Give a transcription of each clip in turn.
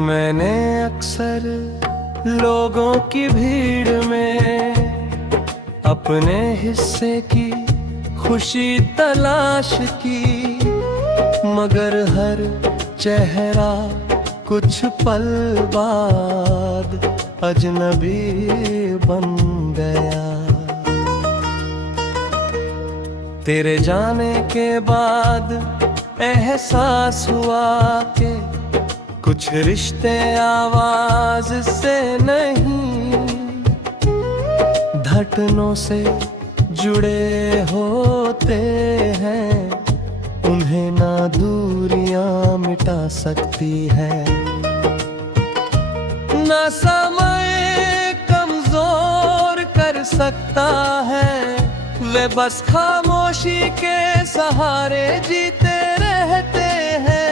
मैंने अक्सर लोगों की भीड़ में अपने हिस्से की खुशी तलाश की, मगर हर चेहरा कुछ पल बाद अजनबी बन गया। तेरे जाने के बाद एहसास हुआ कि कुछ रिश्ते आवाज से नहीं, धड़कनों से जुड़े होते हैं। उन्हें ना दूरियां मिटा सकती है, ना समय कमजोर कर सकता है। वे बस खामोशी के सहारे जीते रहते हैं।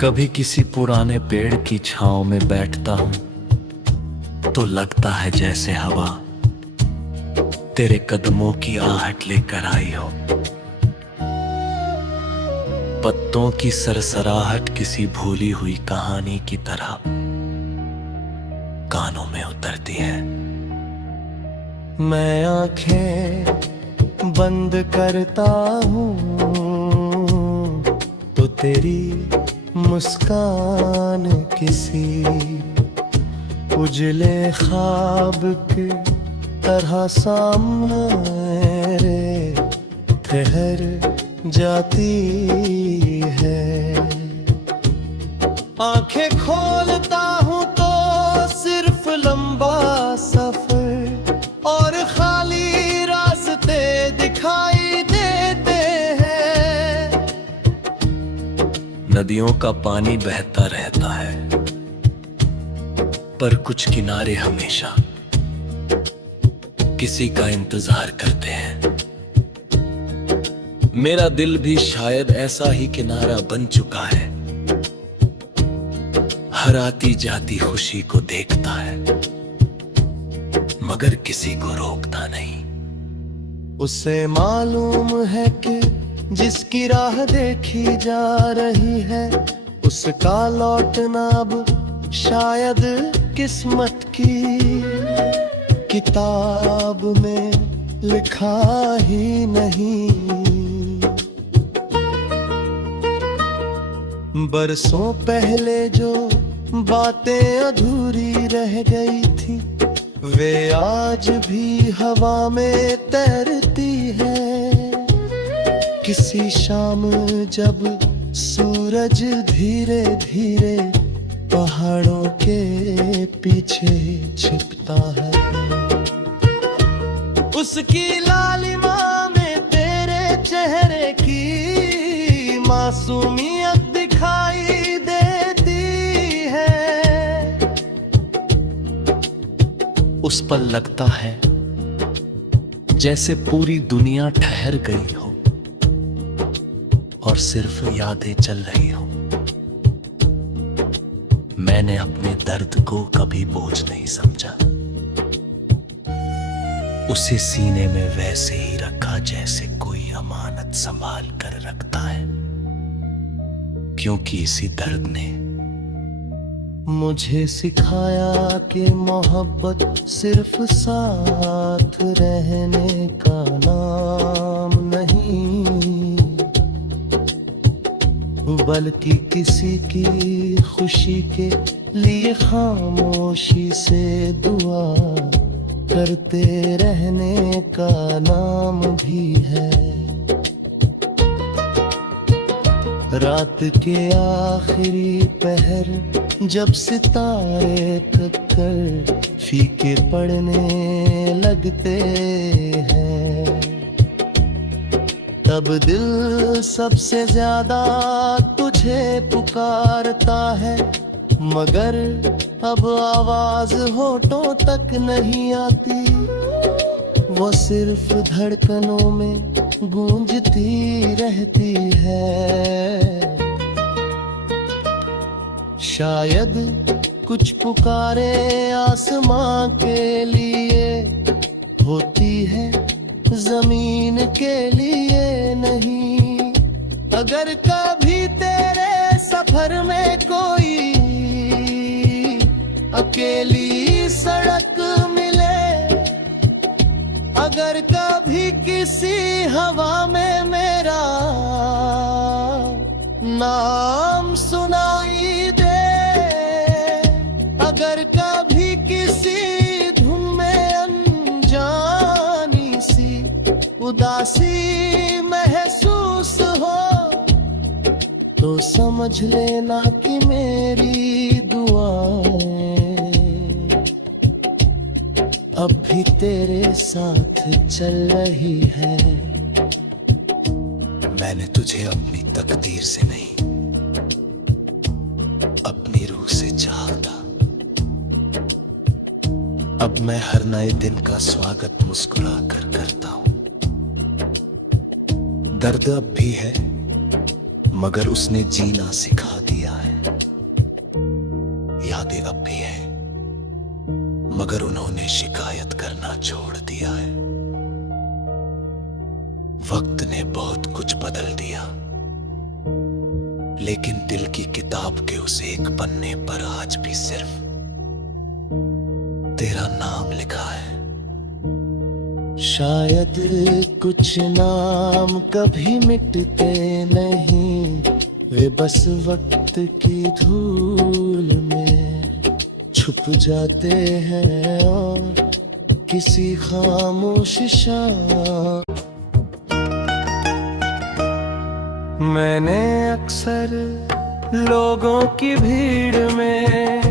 कभी किसी पुराने पेड़ की छांव में बैठता हूं तो लगता है जैसे हवा तेरे कदमों की आहट लेकर आई हो। पत्तों की सरसराहट किसी भूली हुई कहानी की तरह कानों में उतरती है। मैं आंखें बंद करता हूँ तो तेरी मुस्कान किसी उजले ख्वाब के तरह सामने ठहर जाती है। आंखें खोलता हूँ तो सिर्फ लंबा सफर और खाली रास्ते दिखाई देते हैं। नदियों का पानी बहता रहता है, पर कुछ किनारे हमेशा किसी का इंतजार करते हैं। मेरा दिल भी शायद ऐसा ही किनारा बन चुका है, हर आती जाती खुशी को देखता है मगर किसी को रोकता नहीं। उसे मालूम है कि जिसकी राह देखी जा रही है उसका लौटना अब शायद किस्मत की किताब में लिखा ही नहीं। बरसों पहले जो बातें अधूरी रह गई थी वे आज भी हवा में तैरती है। किसी शाम जब सूरज धीरे धीरे पहाड़ों के पीछे छिपता है, उसकी लालिमा में तेरे चेहरे की मासूमियत दिखाई देती है। उस पर लगता है जैसे पूरी दुनिया ठहर गई हो और सिर्फ यादें चल रही हो। मैंने अपने दर्द को कभी बोझ नहीं समझा, उसे सीने में वैसे ही रखा जैसे कोई अमानत संभाल कर रखता है, क्योंकि इसी दर्द ने मुझे सिखाया कि मोहब्बत सिर्फ साथ रहने का नाम नहीं, बल्कि किसी की खुशी के लिए खामोशी से दुआ करते रहने का नाम भी है। रात के आखिरी पहर जब सितारे थककर फीके पड़ने लगते हैं, तब दिल सबसे ज्यादा तुझे पुकारता है, मगर अब आवाज होठों तक नहीं आती, वो सिर्फ धड़कनों में गूंजती रहती है। शायद कुछ पुकारे आसमां के लिए होती है, जमीन के लिए नहीं। अगर कभी तेरे सफर में कोई अकेली सड़क मिले, अगर कभी किसी हवा में मेरा नाम सुनाई दे, अगर कभी किसी धुन में अनजानी सी उदासी महसूस हो, तो समझ लेना कि मेरी दुआएं अब भी तेरे साथ चल रही है। मैंने तुझे अपनी तकदीर से नहीं, अपनी रूह से चाहा था। अब मैं हर नए दिन का स्वागत मुस्कुरा कर करता हूं। दर्द अब भी है मगर उसने जीना सिखा दिया है। यादें अब भी हैं मगर उन्होंने शिकायत करना छोड़ दिया है। वक्त ने बहुत कुछ बदल दिया, लेकिन दिल की किताब के उस एक पन्ने पर आज भी सिर्फ तेरा नाम लिखा है। शायद कुछ नाम कभी मिटते नहीं, वे बस वक्त की धूल में छुप जाते हैं और किसी खामोश शाम। मैंने अक्सर लोगों की भीड़ में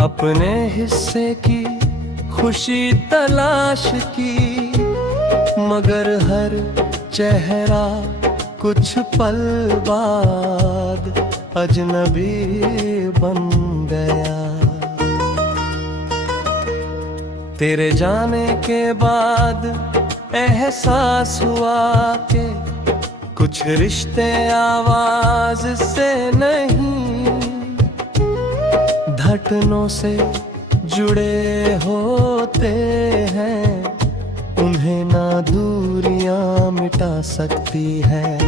अपने हिस्से की खुशी तलाश की, मगर हर चेहरा कुछ पल बाद अजनबी बन गया। तेरे जाने के बाद एहसास हुआ कि कुछ रिश्ते आवाज से नहीं, धड़कनों से जुड़े होते हैं। उन्हें ना दूरियां मिटा सकती है,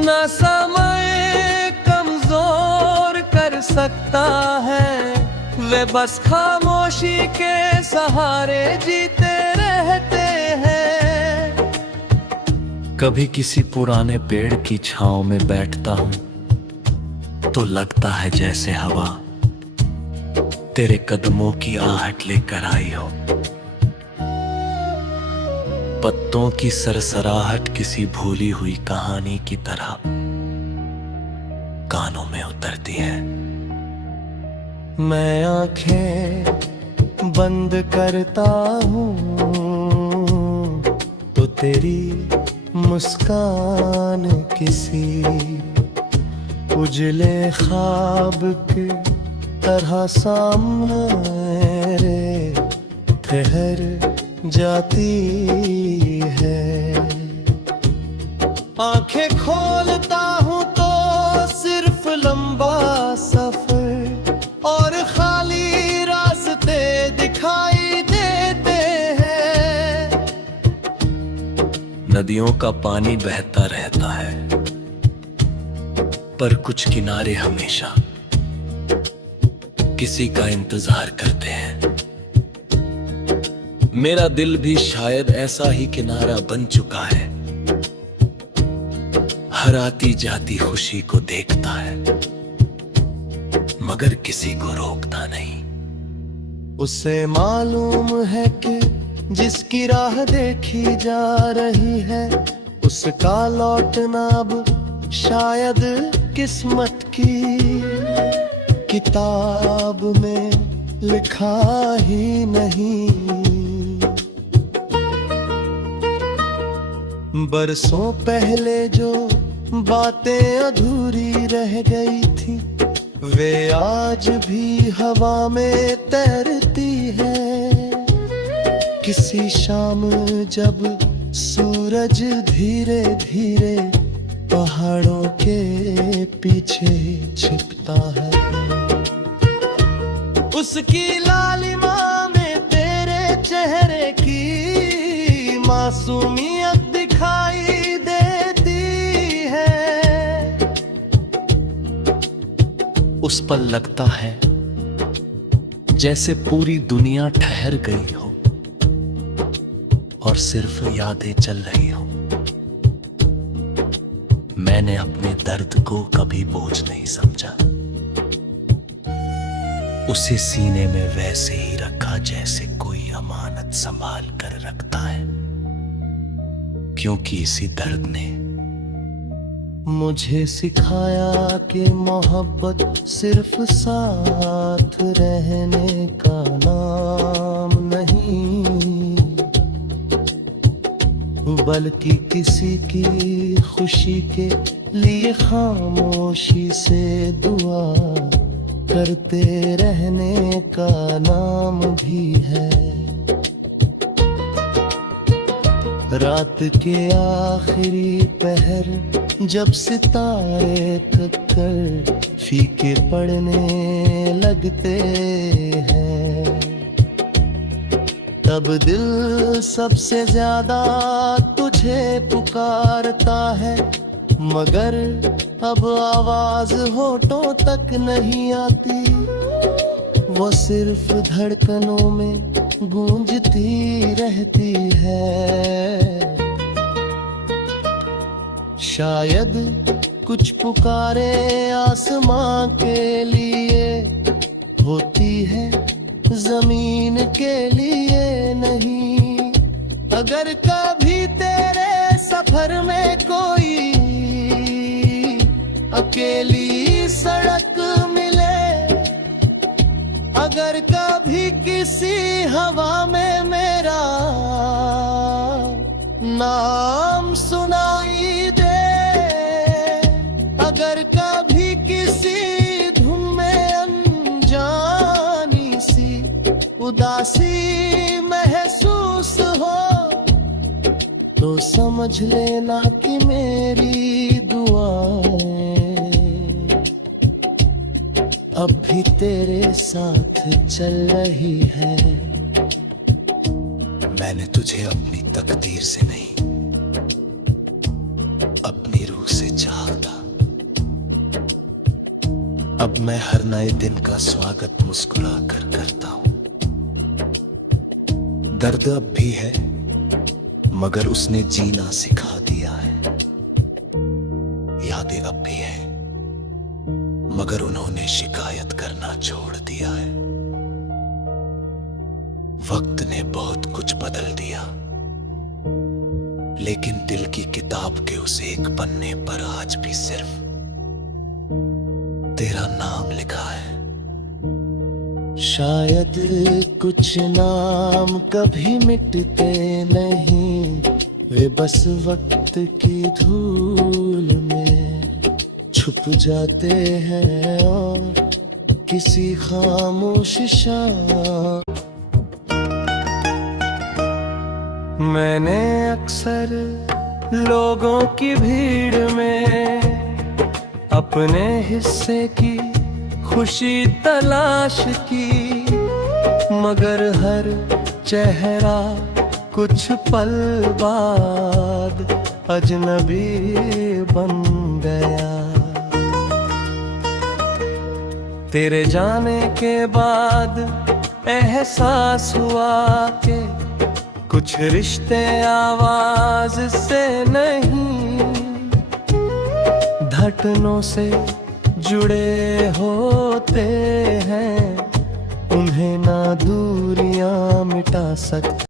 ना समय कमजोर कर सकता है। वे बस खामोशी के सहारे जीते रहते हैं। कभी किसी पुराने पेड़ की छांव में बैठता हूं तो लगता है जैसे हवा तेरे कदमों की आहट लेकर आई हो। पत्तों की सरसराहट किसी भूली हुई कहानी की तरह कानों में उतरती है। मैं आंखें बंद करता हूँ तो तेरी मुस्कान किसी उजले ख्वाब के तरह सामने ठहर जाती है। आंखें खोलता हूँ तो सिर्फ लंबा सफर और खाली रास्ते दिखाई देते हैं। नदियों का पानी बहता रहता है पर कुछ किनारे हमेशा किसी का इंतजार करते हैं। मेरा दिल भी शायद ऐसा ही किनारा बन चुका है, हर आती जाती खुशी को देखता है मगर किसी को रोकता नहीं। उसे मालूम है कि जिसकी राह देखी जा रही है उसका लौटना अब शायद किस्मत की किताब में लिखा ही नहीं। बरसों पहले जो बातें अधूरी रह गई थी वे आज भी हवा में तैरती है। किसी शाम जब सूरज धीरे धीरे पहाड़ों के पीछे छिपता है, उसकी लालिमा में तेरे चेहरे की मासूमियत दिखाई देती है। उस पल लगता है जैसे पूरी दुनिया ठहर गई हो और सिर्फ यादें चल रही हो। मैंने अपने दर्द को कभी बोझ नहीं समझा, उसे सीने में वैसे ही रखा जैसे कोई अमानत संभाल कर रखता है, क्योंकि इसी दर्द ने मुझे सिखाया कि मोहब्बत सिर्फ साथ रहने का नाम नहीं, बल्कि किसी की खुशी के लिए खामोशी से दुआ करते रहने का नाम भी है। रात के आखिरी पहर जब सितारे थक कर फीके पड़ने लगते हैं, तब दिल सबसे ज्यादा तुझे पुकारता है, मगर अब आवाज होठों तक नहीं आती, वो सिर्फ धड़कनों में गूंजती रहती है। शायद कुछ पुकारे आसमां के लिए होती है, जमीन के लिए नहीं। अगर कभी तेरे सफर में कोई अकेली सड़क मिले, अगर कभी किसी हवा में मेरा नाम सुनाई दे, अगर कभी किसी धुन में अनजानी सी उदासी महसूस हो, तो समझ लेना कि मेरी दुआएं अब भी तेरे साथ चल रही है। मैंने तुझे अपनी तकदीर से नहीं, अपनी रूह से चाहा था। अब मैं हर नए दिन का स्वागत मुस्कुरा कर करता हूं। दर्द अब भी है, मगर उसने जीना सिखा दिया है। यादें अब भी है, मगर उन्होंने शिकायत करना छोड़ दिया है। वक्त ने बहुत कुछ बदल दिया, लेकिन दिल की किताब के उस एक पन्ने पर आज भी सिर्फ तेरा नाम लिखा है। शायद कुछ नाम कभी मिटते नहीं, वे बस वक्त की धूल में छुप जाते हैं और किसी खामोश शाम। मैंने अक्सर लोगों की भीड़ में अपने हिस्से की खुशी तलाश की, मगर हर चेहरा कुछ पल बाद अजनबी बन गया। तेरे जाने के बाद एहसास हुआ कि कुछ रिश्ते आवाज से नहीं, धड़कनों से जुड़े होते हैं, उन्हें ना दूरियां मिटा सकते।